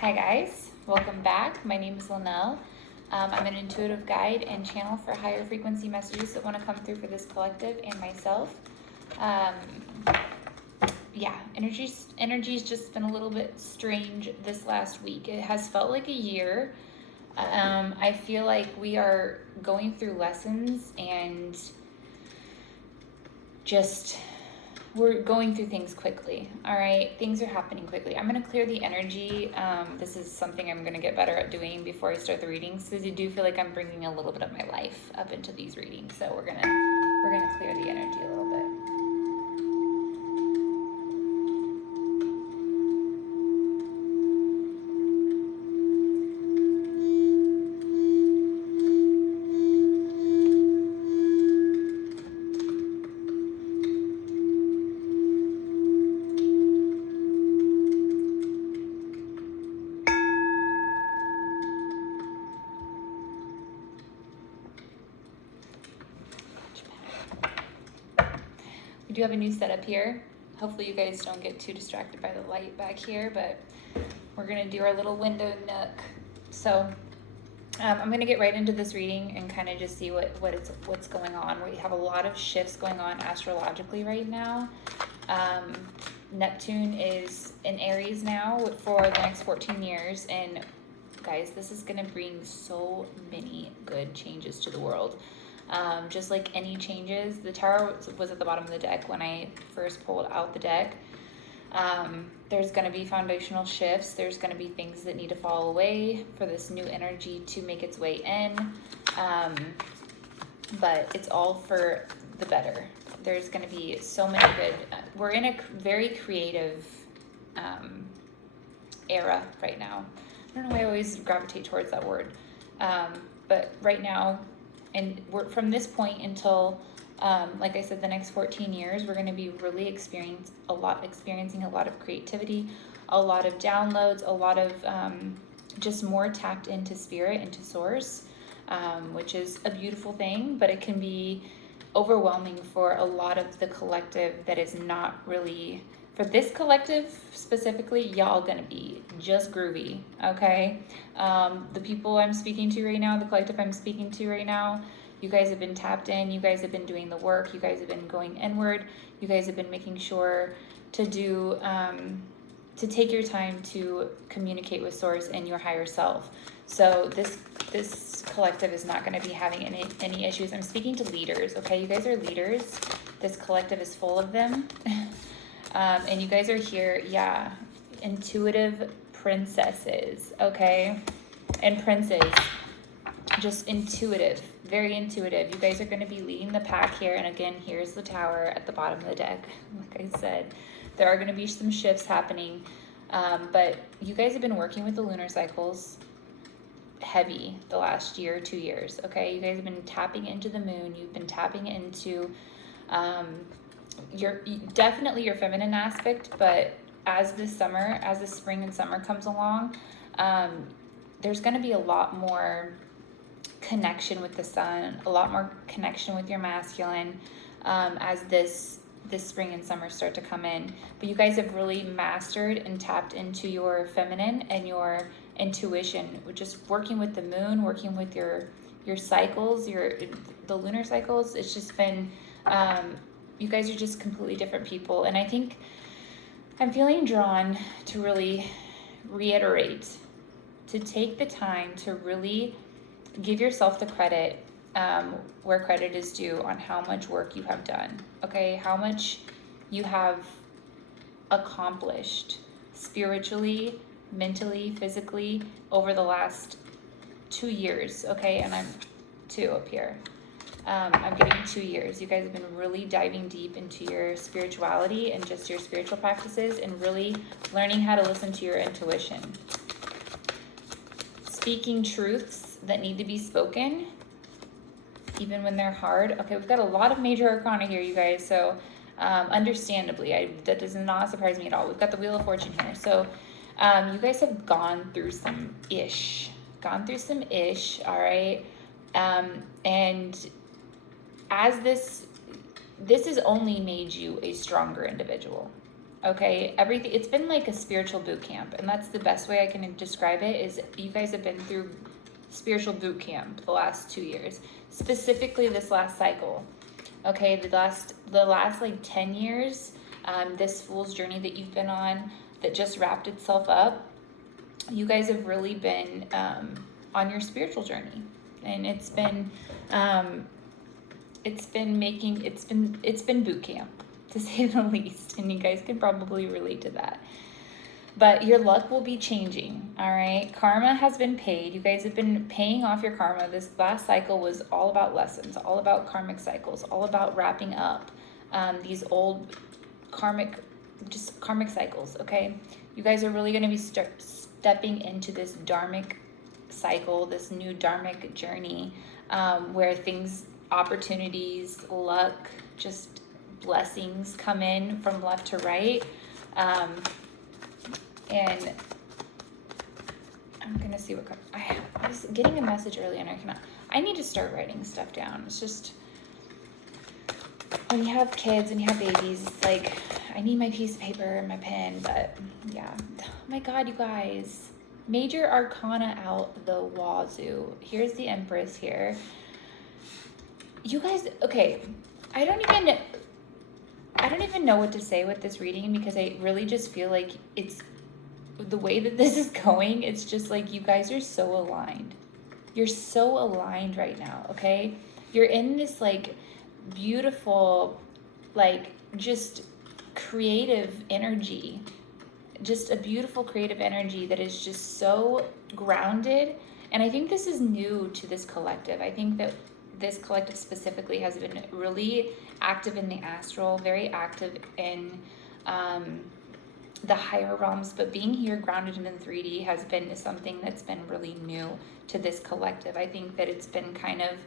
Hi guys, welcome back. My name is Lanell. I'm an intuitive guide and channel for higher frequency messages that want to come through for this collective and myself. Um, energy's just been a little bit strange this last week. It has felt like a year. I feel like we are going through lessons and just we're going through things quickly. All right, things are happening quickly. I'm going to clear the energy. This is something I'm going to get better at doing before I start the readings, because I do feel like I'm bringing a little bit of my life up into these readings. So we're gonna clear the energy a little bit. We do have a new setup here. Hopefully you guys don't get too distracted by the light back here, but we're gonna do our little window nook. So I'm gonna get right into this reading and kind of just see what's going on. We have a lot of shifts going on astrologically right now. Neptune is in Aries now for the next 14 years, and guys, this is gonna bring so many good changes to the world. Just like any changes, the Tower was at the bottom of the deck when I first pulled out the deck. There's going to be foundational shifts. There's going to be things that need to fall away for this new energy to make its way in. But it's all for the better. There's going to be so many good. We're in a very creative era right now. I don't know why I always gravitate towards that word. But right now, and we're from this point until, like I said, the next 14 years, we're going to be really experiencing a lot of creativity, a lot of downloads, a lot of just more tapped into spirit, into source, which is a beautiful thing, but it can be overwhelming for a lot of the collective that is not really, for this collective specifically, y'all gonna be just groovy, okay? The people I'm speaking to right now, the collective I'm speaking to right now, you guys have been tapped in, you guys have been doing the work, you guys have been going inward, you guys have been making sure to do, to take your time to communicate with source and your higher self. So this collective is not going to be having any issues. I'm speaking to leaders, okay? You guys are leaders. This collective is full of them. And you guys are here, yeah, intuitive princesses, okay? And princes, just intuitive, very intuitive. You guys are going to be leading the pack here. And again, here's the Tower at the bottom of the deck. Like I said, there are going to be some shifts happening. But you guys have been working with the lunar cycles heavy the last year, 2 years, okay? You guys have been tapping into the moon. You've been tapping into definitely your feminine aspect, but as the spring and summer comes along, there's going to be a lot more connection with the sun, a lot more connection with your masculine, as this spring and summer start to come in. But you guys have really mastered and tapped into your feminine and your intuition, just working with the moon, working with your cycles, the lunar cycles. It's just been, you guys are just completely different people. And I think I'm feeling drawn to really reiterate, to take the time to really give yourself the credit where credit is due on how much work you have done, okay? How much you have accomplished spiritually, mentally, physically over the last 2 years, okay? And I'm 2 up here. I'm getting 2 years. You guys have been really diving deep into your spirituality and just your spiritual practices and really learning how to listen to your intuition. Speaking truths that need to be spoken, even when they're hard. Okay, we've got a lot of major arcana here, you guys, so understandably, that does not surprise me at all. We've got the Wheel of Fortune here, so you guys have gone through some ish, all right? And as this has only made you a stronger individual, Okay, everything, it's been like a spiritual boot camp, and that's the best way I can describe it. Is you guys have been through spiritual boot camp the last 2 years, specifically this last cycle. Okay, the last like 10 years, this fool's journey that you've been on that just wrapped itself up, you guys have really been on your spiritual journey, and it's been boot camp, to say the least, and you guys can probably relate to that. But your luck will be changing, all right? Karma has been paid. You guys have been paying off your karma. This last cycle was all about lessons, all about karmic cycles, all about wrapping up these old karmic cycles, okay? You guys are really going to be stepping into this dharmic cycle, this new dharmic journey, where things, opportunities, luck, just blessings come in from left to right. And I'm gonna see what comes. I was getting a message earlier and I need to start writing stuff down. It's just, when you have kids and you have babies, it's like, I need my piece of paper and my pen, but yeah. Oh my God, you guys. Major Arcana out the wazoo. Here's the Empress here. You guys, okay, I don't even know what to say with this reading, because I really just feel like it's, the way that this is going, it's just like you guys are so aligned. You're so aligned right now, okay? You're in this like beautiful, like just creative energy. Just a beautiful creative energy that is just so grounded. And I think this is new to this collective. I think that this collective specifically has been really active in the astral, very active in the higher realms, but being here grounded in 3D has been something that's been really new to this collective. I think that it's been kind of,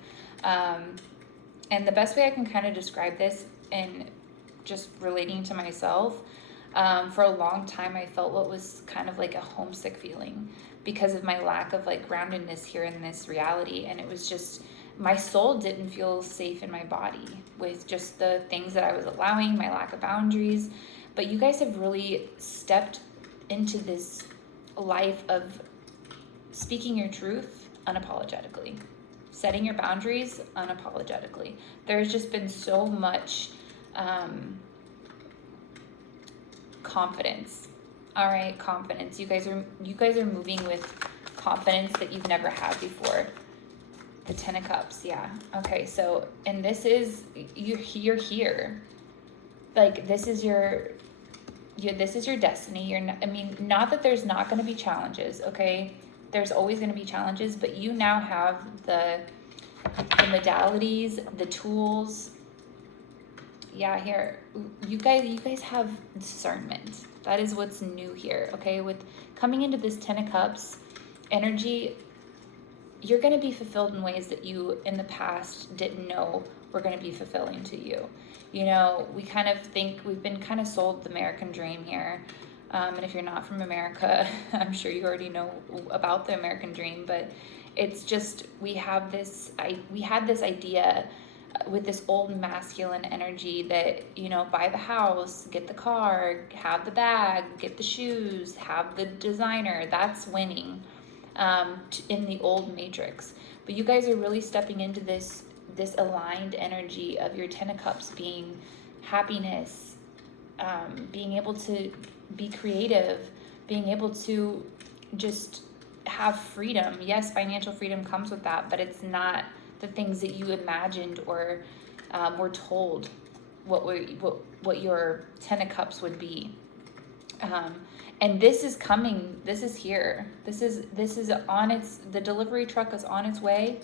and the best way I can kind of describe this, and just relating to myself, for a long time I felt what was kind of like a homesick feeling because of my lack of like groundedness here in this reality. And it was just, my soul didn't feel safe in my body with just the things that I was allowing, my lack of boundaries. But you guys have really stepped into this life of speaking your truth unapologetically, setting your boundaries unapologetically. There's just been so much confidence. All right, confidence. You guys are moving with confidence that you've never had before. The 10 of Cups, yeah. Okay, so, and this is, you're here. Like, this is your destiny. Not that there's not going to be challenges, okay? There's always going to be challenges, but you now have the modalities, the tools. Yeah, here, you guys have discernment. That is what's new here, okay? With coming into this 10 of Cups energy, you're going to be fulfilled in ways that you in the past didn't know were going to be fulfilling to you. You know, we kind of think we've been kind of sold the American dream here. And if you're not from America, I'm sure you already know about the American dream, but it's just, we had this idea with this old masculine energy that, you know, buy the house, get the car, have the bag, get the shoes, have the designer, that's winning in the old matrix. But you guys are really stepping into this aligned energy of your 10 of Cups being happiness, being able to be creative, being able to just have freedom. Yes, financial freedom comes with that, but it's not the things that you imagined or were told what your 10 of Cups would be. And this is coming. This is here. This is on the delivery truck is on its way.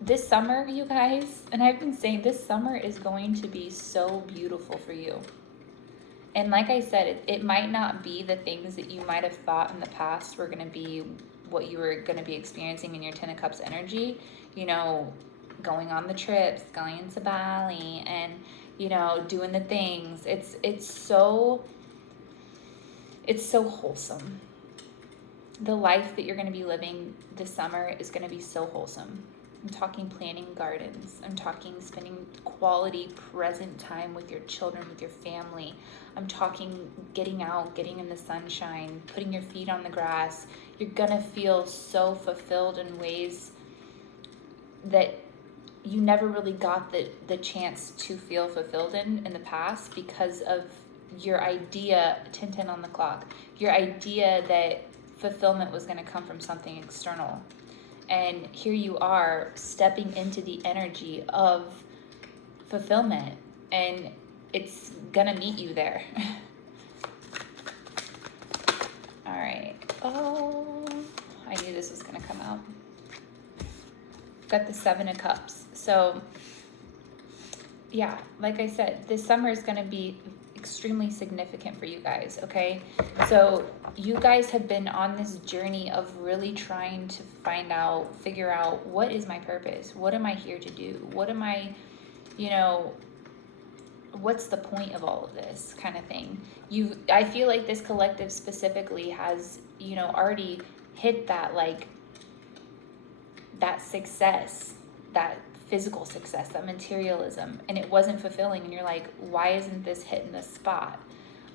This summer, you guys, and I've been saying this summer is going to be so beautiful for you. And like I said, it might not be the things that you might have thought in the past were going to be what you were going to be experiencing in your 10 of Cups energy. You know, going on the trips, going into Bali, and, you know, doing the things. It's so wholesome. The life that you're going to be living this summer is going to be so wholesome. I'm talking planting gardens. I'm talking spending quality present time with your children, with your family. I'm talking getting out, getting in the sunshine, putting your feet on the grass. You're gonna feel so fulfilled in ways that you never really got the chance to feel fulfilled in the past, because of your idea, 10:10 on the clock, your idea that fulfillment was going to come from something external. And here you are stepping into the energy of fulfillment, and it's going to meet you there. All right. Oh, I knew this was going to come out. Got the 7 of Cups. So yeah, like I said, this summer is going to be extremely significant for you guys, okay? So you guys have been on this journey of really trying to figure out, what is my purpose? What am I here to do? What am I, what's the point of all of this kind of thing? I feel like this collective specifically has, already hit that, like, that success, that physical success, that materialism, and it wasn't fulfilling, and you're like, why isn't this hitting the spot?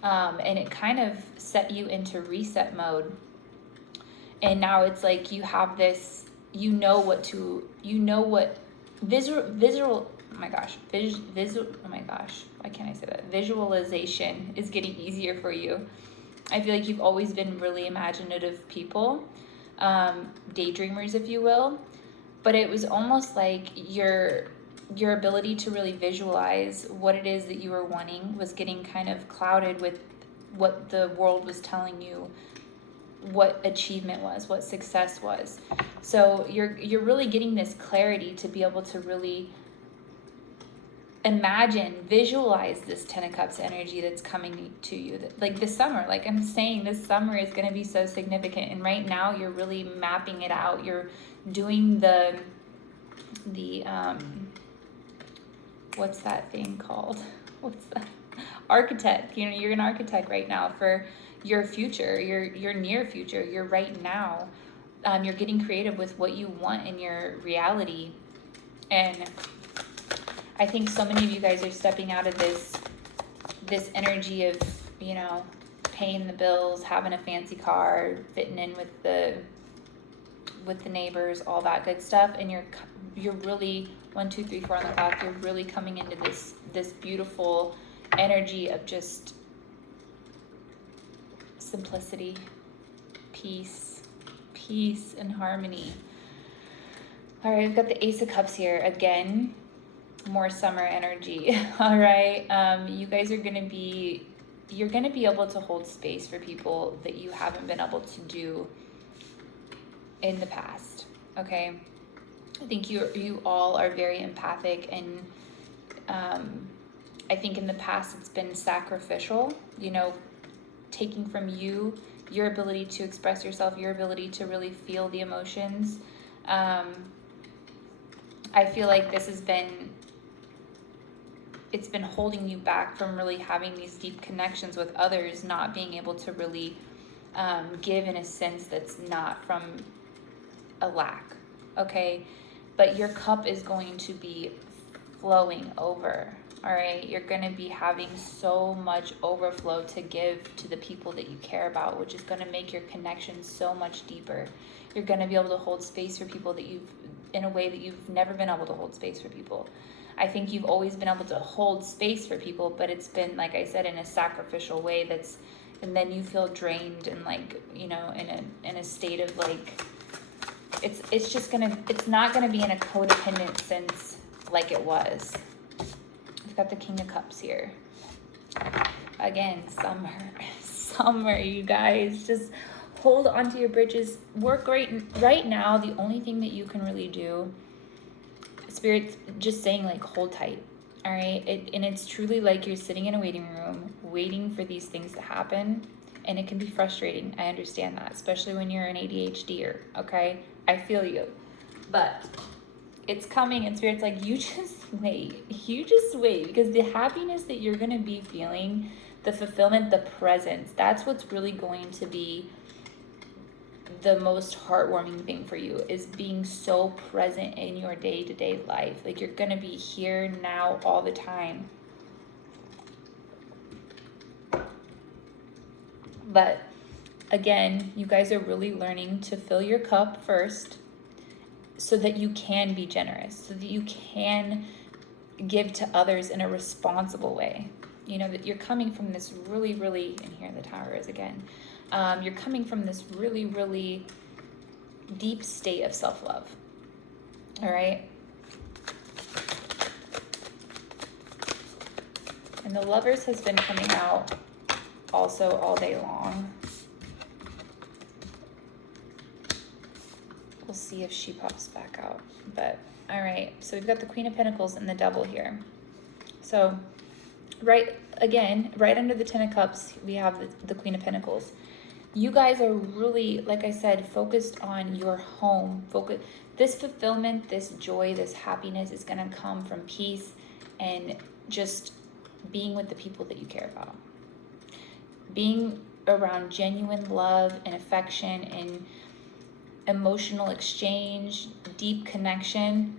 And it kind of set you into reset mode, and now it's like you have this, visual, why can't I say that? Visualization is getting easier for you. I feel like you've always been really imaginative people, daydreamers, if you will. But it was almost like your ability to really visualize what it is that you were wanting was getting kind of clouded with what the world was telling you what achievement was, what success was. So you're really getting this clarity to be able to really visualize this 10 of Cups energy that's coming to you. Like this summer, like I'm saying, this summer is going to be so significant. And right now you're really mapping it out. You're doing the what's that thing called? What's that? Architect. You're an architect right now for your future, your near future, your right now. You're getting creative with what you want in your reality. And I think so many of you guys are stepping out of this energy of, paying the bills, having a fancy car, fitting in with the neighbors, all that good stuff, and you're really 1, 2, 3, 4 on the clock. You're really coming into this beautiful energy of just simplicity, peace and harmony. All right, we've got the Ace of Cups here again. More summer energy. All right, you guys are gonna be able to hold space for people that you haven't been able to do in the past. Okay, I think you all are very empathic, and I think in the past it's been sacrificial, taking from you, your ability to express yourself, your ability to really feel the emotions. I feel like this has been holding you back from really having these deep connections with others, not being able to really give in a sense that's not from a lack, okay? But your cup is going to be flowing over, all right? You're going to be having so much overflow to give to the people that you care about, which is going to make your connection so much deeper. You're going to be able to hold space for people in a way that you've never been able to hold space for people. I think you've always been able to hold space for people, but it's been, like I said, in a sacrificial way and then you feel drained and like, in a state of like, it's not gonna be in a codependent sense like it was. We've got the King of Cups here. Again, summer, you guys, just hold onto your bridges. Work right now. The only thing that you can really do, Spirit's just saying, like, hold tight, all right? And it's truly like you're sitting in a waiting room waiting for these things to happen, and it can be frustrating. I understand that, especially when you're an ADHDer, okay? I feel you. But it's coming, and Spirit's like, you just wait, because the happiness that you're going to be feeling, the fulfillment, the presence, that's what's really going to be the most heartwarming thing for you is being so present in your day-to-day life. Like, you're gonna be here now all the time. But again, you guys are really learning to fill your cup first so that you can be generous, so that you can give to others in a responsible way. You know, that you're coming from this really, really, and here the Tower is again, you're coming from this really, really deep state of self-love. All right? And the Lovers has been coming out also all day long. We'll see if she pops back out. But, all right. So we've got the Queen of Pentacles and the Devil here. So, right under the Ten of Cups, we have the Queen of Pentacles. You guys are really, like I said, focused on your home. This fulfillment, this joy, this happiness is going to come from peace and just being with the people that you care about. Being around genuine love and affection and emotional exchange, deep connection.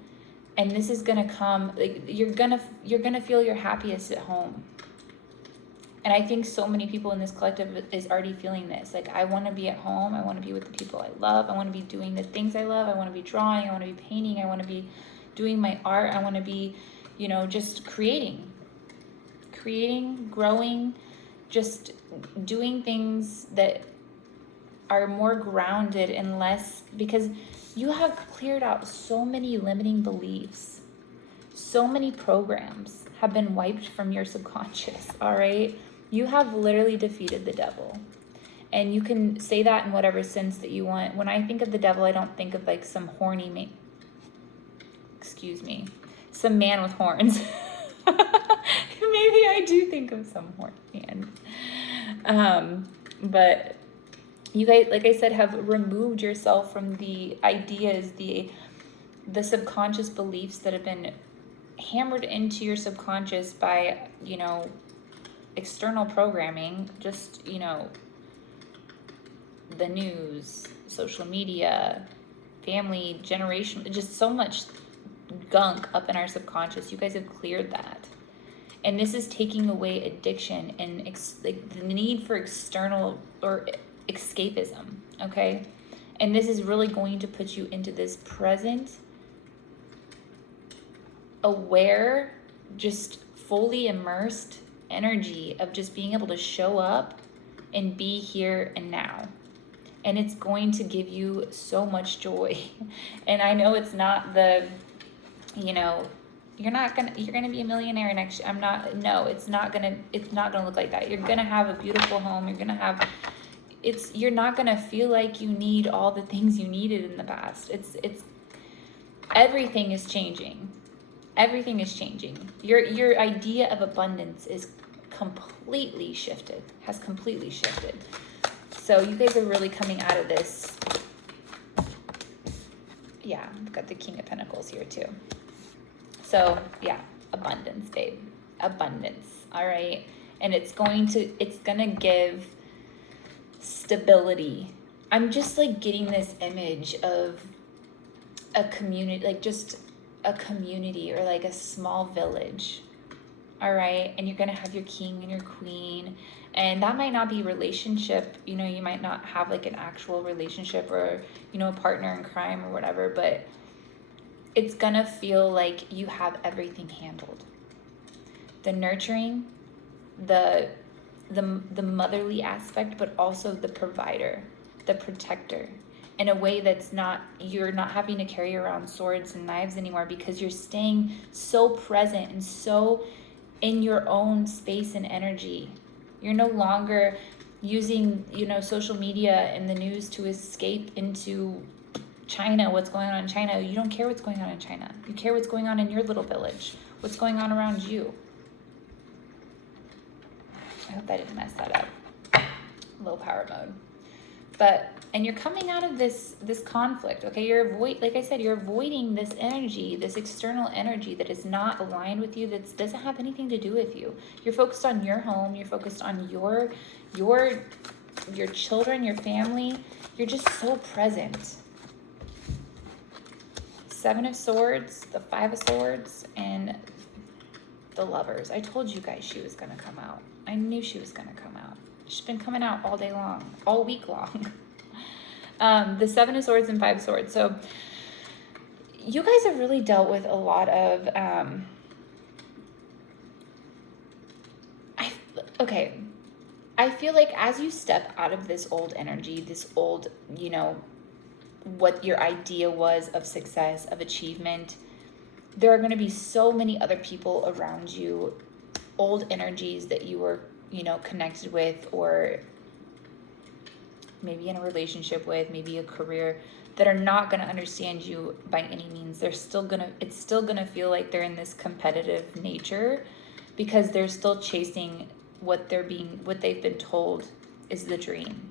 And this is going to come, like, you're going to feel your happiest at home. And I think so many people in this collective is already feeling this. Like, I want to be at home. I want to be with the people I love. I want to be doing the things I love. I want to be drawing. I want to be painting. I want to be doing my art. I want to be, you know, just creating, growing, just doing things that are more grounded and less, because you have cleared out so many limiting beliefs. So many programs have been wiped from your subconscious, all right? You have literally defeated the devil. And you can say that in whatever sense that you want. When I think of the devil, I don't think of like some horny some man with horns. Maybe I do think of some horny man. But you guys, like I said, have removed yourself from the ideas, the subconscious beliefs that have been hammered into your subconscious by, you know, external programming, just, you know, the news, social media, family, generation, just so much gunk up in our subconscious. You guys have cleared that. And this is taking away addiction and like the need for external or escapism, okay? And this is really going to put you into this present, aware, just fully immersed energy of just being able to show up and be here and now. And it's going to give you so much joy. And I know it's not the, you know, you're gonna be a millionaire next year. It's not gonna look like that. You're gonna have a beautiful home. You're not gonna feel like you need all the things you needed in the past. Everything is changing. Everything is changing. Your idea of abundance is completely shifted, has completely shifted. So you guys are really coming out of this. Yeah, I've got the King of Pentacles here too. So yeah, abundance, babe. Abundance, all right? And it's gonna give stability. I'm just like getting this image of a community, like just a community or like a small village, all right? And you're gonna have your king and your queen, and that might not be relationship, you know, you might not have like an actual relationship or, you know, a partner in crime or whatever, but it's gonna feel like you have everything handled. The nurturing, the motherly aspect, but also the provider, the protector, in a way that's you're not having to carry around swords and knives anymore, because you're staying so present and so in your own space and energy. You're no longer using, you know, social media and the news to escape into China, what's going on in China. You don't care what's going on in China. You care what's going on in your little village, what's going on around you. I hope I didn't mess that up. Low power mode. And you're coming out of this conflict, okay? Like I said, you're avoiding this energy, this external energy that is not aligned with you, that doesn't have anything to do with you. You're focused on your home. You're focused on your your children, your family. You're just so present. Seven of Swords, the Five of Swords, and the Lovers. I told you guys she was going to come out. I knew she was going to come out. She's been coming out all day long, all week long. The Seven of Swords and Five of Swords. So you guys have really dealt with a lot of, I feel like as you step out of this old energy, this old, what your idea was of success, of achievement, there are going to be so many other people around you, old energies that you were, connected with, or maybe in a relationship with, maybe a career, that are not going to understand you by any means. It's still going to feel like they're in this competitive nature because they're still chasing what they've been told is the dream.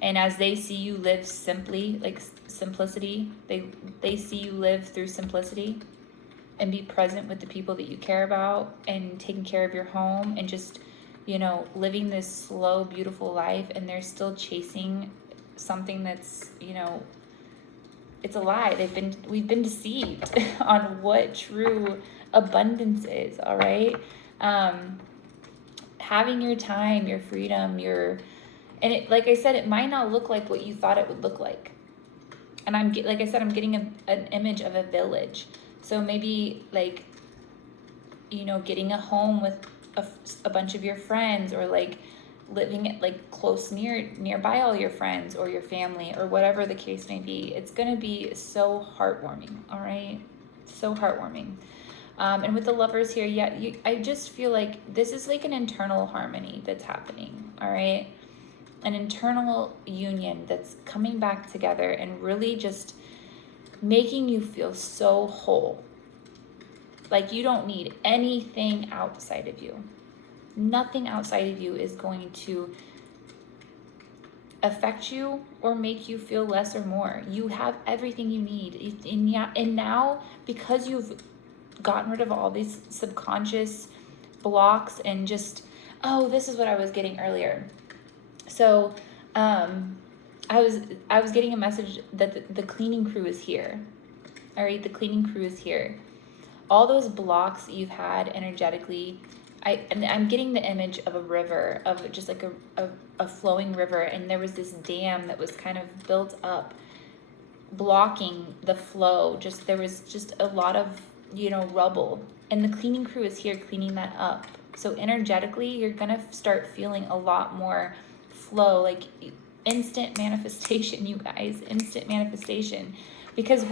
And as they see you live simply, like simplicity, they see you live through simplicity and be present with the people that you care about and taking care of your home and just, living this slow, beautiful life, and they're still chasing something that's, it's a lie. We've been deceived on what true abundance is, all right? Having your time, your freedom, like I said, it might not look like what you thought it would look like. And I'm getting an image of a village. So maybe like, getting a home with a bunch of your friends, or like living at like close nearby all your friends or your family, or whatever the case may be. It's going to be so heartwarming. All right. So heartwarming. And with the Lovers here, I just feel like this is like an internal harmony that's happening. All right. An internal union that's coming back together and really just making you feel so whole. Like you don't need anything outside of you. Nothing outside of you is going to affect you or make you feel less or more. You have everything you need. And now, because you've gotten rid of all these subconscious blocks and just, this is what I was getting earlier. So, I was getting a message that the cleaning crew is here. All right, the cleaning crew is here. All those blocks that you've had energetically, I'm getting the image of a river, of just like a flowing river, and there was this dam that was kind of built up, blocking the flow. There was just a lot of, rubble, and the cleaning crew is here cleaning that up. So energetically, you're gonna start feeling a lot more flow, like instant manifestation, you guys, instant manifestation. Because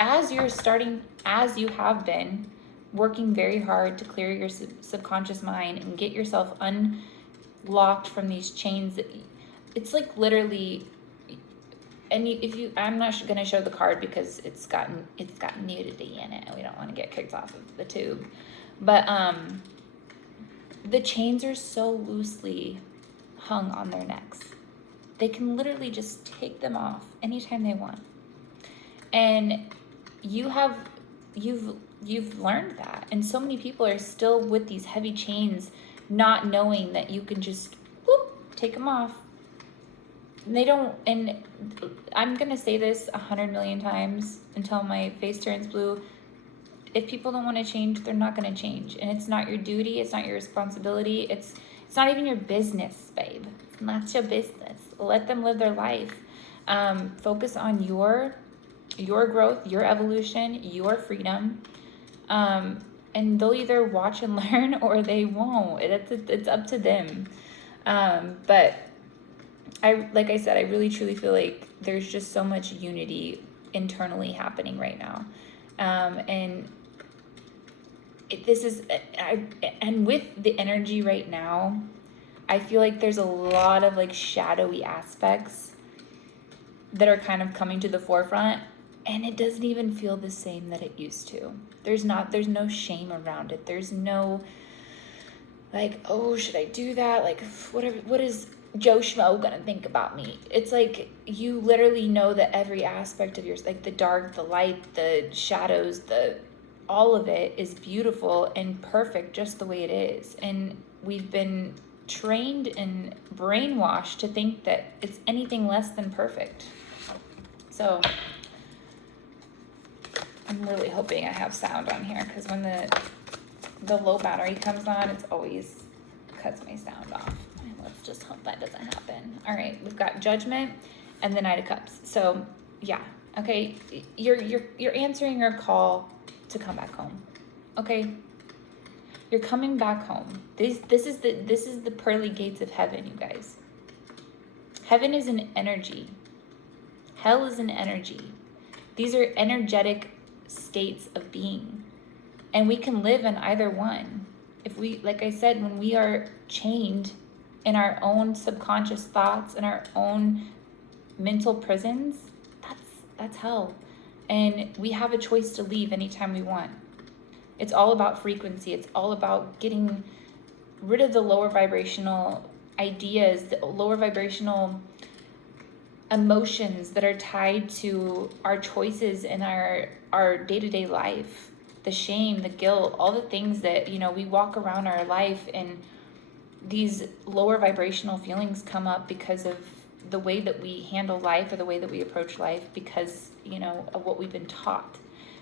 as you have been working very hard to clear your subconscious mind and get yourself unlocked from these chains, it's like literally, and I'm not going to show the card because it's got nudity in it and we don't want to get kicked off of the tube, but the chains are so loosely hung on their necks. They can literally just take them off anytime they want. And you've learned that. And so many people are still with these heavy chains, not knowing that you can just take them off. And they don't, and I'm going to say this 100 million times until my face turns blue. If people don't want to change, they're not going to change. And it's not your duty. It's not your responsibility. It's not even your business, babe. It's not your business. Let them live their life. Focus on your growth, your evolution, your freedom. And they'll either watch and learn or they won't. It's up to them. But like I said, I really truly feel like there's just so much unity internally happening right now. And with the energy right now, I feel like there's a lot of like shadowy aspects that are kind of coming to the forefront, and it doesn't even feel the same that it used to. There's no shame around it. There's no like, oh, should I do that? Like, what is Joe Schmo gonna think about me? It's like you literally know that every aspect of yours, like the dark, the light, the shadows, all of it is beautiful and perfect just the way it is. And we've been trained and brainwashed to think that it's anything less than perfect. So I'm really hoping I have sound on here, because when the low battery comes on, it's always cuts my sound off. Let's just hope that doesn't happen. All right, we've got Judgment and the Knight of Cups. So yeah, okay, you're answering your call to come back home. Okay, you're coming back home. This is the pearly gates of heaven, you guys. Heaven is an energy. Hell is an energy. These are energetic states of being, and we can live in either one. If we, like I said, when we are chained in our own subconscious thoughts and our own mental prisons, that's hell. And we have a choice to leave anytime we want. It's all about frequency. It's all about getting rid of the lower vibrational ideas, the lower vibrational emotions that are tied to our choices in our day-to-day life. The shame, the guilt, all the things that, we walk around our life, and these lower vibrational feelings come up because of the way that we handle life, or the way that we approach life, because, of what we've been taught.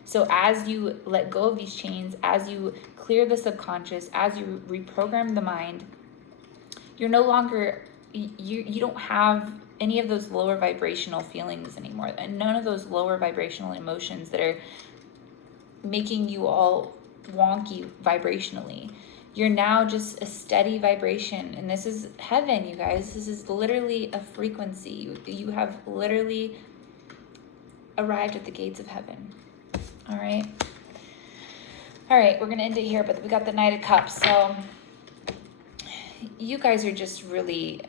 So as you let go of these chains, as you clear the subconscious, as you reprogram the mind, you're no longer, you don't have any of those lower vibrational feelings anymore, and none of those lower vibrational emotions that are making you all wonky vibrationally. You're now just a steady vibration, and this is heaven, you guys. This is literally a frequency. You have literally arrived at the gates of heaven. All right, we're gonna end it here, but we got the Knight of Cups. So you guys are just really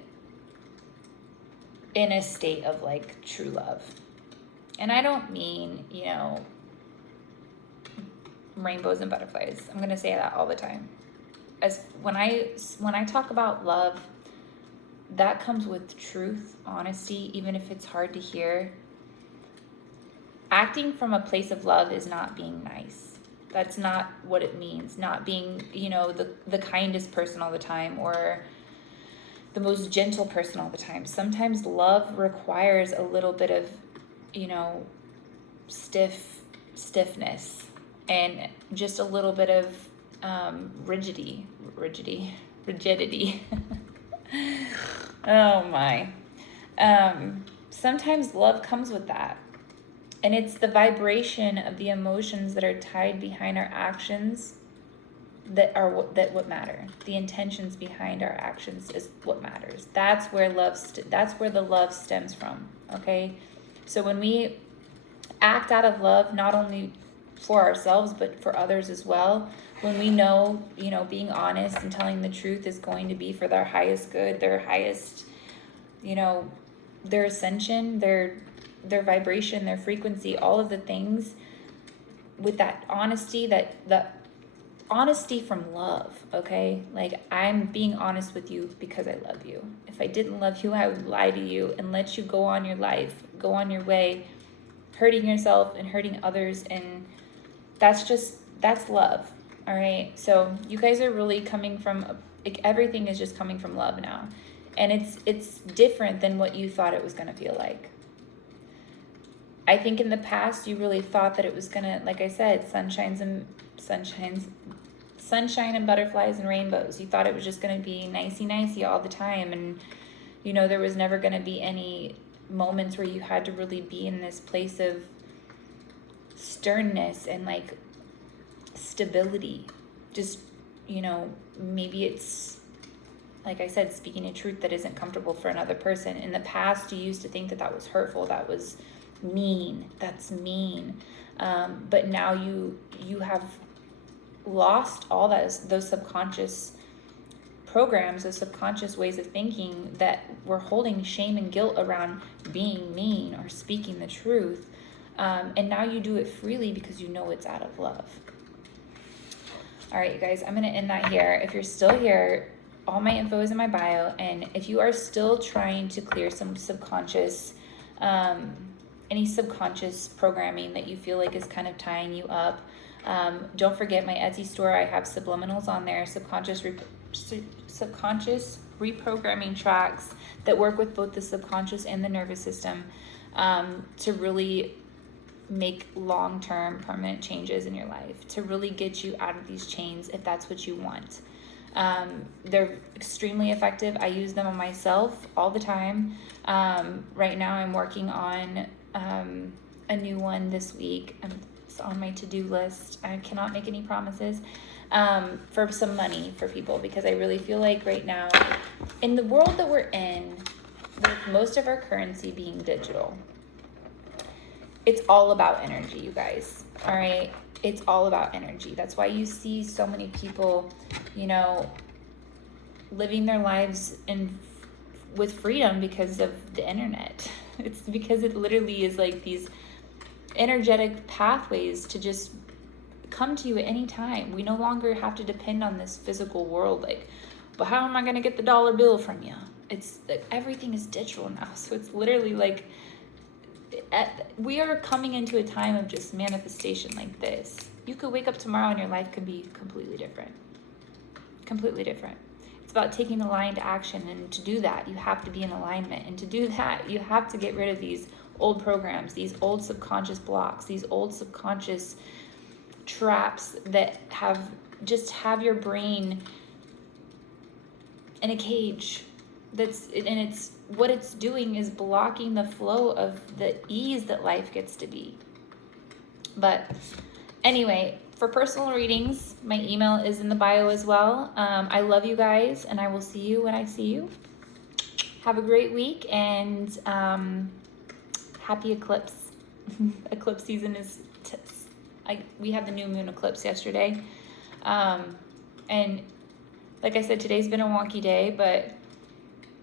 in a state of like true love. And I don't mean, rainbows and butterflies. I'm gonna say that all the time. As when I talk about love, that comes with truth, honesty, even if it's hard to hear. Acting from a place of love is not being nice. That's not what it means. Not being, the kindest person all the time, or the most gentle person all the time. Sometimes love requires a little bit of, stiffness, and just a little bit of rigidity. Oh my. Sometimes love comes with that. And it's the vibration of the emotions that are tied behind our actions that what matter. The intentions behind our actions is what matters. That's where the love stems from. Okay, so when we act out of love, not only for ourselves but for others as well, when we know, being honest and telling the truth is going to be for their highest good, their highest, their ascension, their vibration, their frequency, all of the things, with that honesty, that honesty from love. Okay, like, I'm being honest with you because I love you. If I didn't love you, I would lie to you and let you go on your life, go on your way, hurting yourself and hurting others. And that's love. All right, so you guys are really coming from everything is just coming from love now, and it's different than what you thought it was going to feel like. I think in the past you really thought that it was gonna, like I said, sunshine and butterflies and rainbows. You thought it was just gonna be nicey all the time, and there was never gonna be any moments where you had to really be in this place of sternness and like stability. Just, maybe it's, like I said, speaking a truth that isn't comfortable for another person. In the past, you used to think that was hurtful, that was mean, that's mean, but now you have lost all those subconscious programs, those subconscious ways of thinking that were holding shame and guilt around being mean or speaking the truth, and now you do it freely because you know it's out of love. All right, you guys, I'm going to end that here. If you're still here, all my info is in my bio, and if you are still trying to clear some subconscious any subconscious programming that you feel like is kind of tying you up, don't forget my Etsy store. I have subliminals on there, subconscious subconscious reprogramming tracks that work with both the subconscious and the nervous system, to really make long-term permanent changes in your life, to really get you out of these chains if that's what you want. They're extremely effective. I use them on myself all the time. Right now I'm working on a new one this week. It's on my to-do list. I cannot make any promises for some money for people, because I really feel like right now, in the world that we're in, with most of our currency being digital, it's all about energy, you guys. All right? It's all about energy. That's why you see so many people, you know, living their lives with freedom because of the internet. It's because it literally is like these energetic pathways to just come to you at any time. We no longer have to depend on this physical world. Like, but how am I going to get the dollar bill from you? It's like everything is digital now. So it's literally like we are coming into a time of just manifestation like this. You could wake up tomorrow and your life could be completely different. Completely different. It's about taking aligned action, and to do that, you have to be in alignment. And to do that, you have to get rid of these old programs, these old subconscious blocks, these old subconscious traps that have your brain in a cage. It's what it's doing is blocking the flow of the ease that life gets to be. But anyway, for personal readings, my email is in the bio as well. I love you guys, and I will see you when I see you. Have a great week, and happy eclipse. Eclipse season is we had the new moon eclipse yesterday, and like I said, today's been a wonky day, but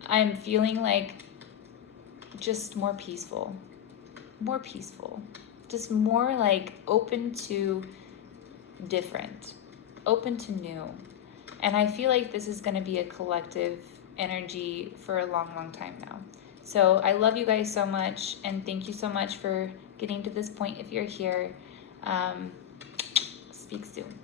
I'm feeling like just more peaceful, just more like open to different, open to new. And I feel like this is going to be a collective energy for a long, long time now. So I love you guys so much, and thank you so much for getting to this point if you're here. Speak soon.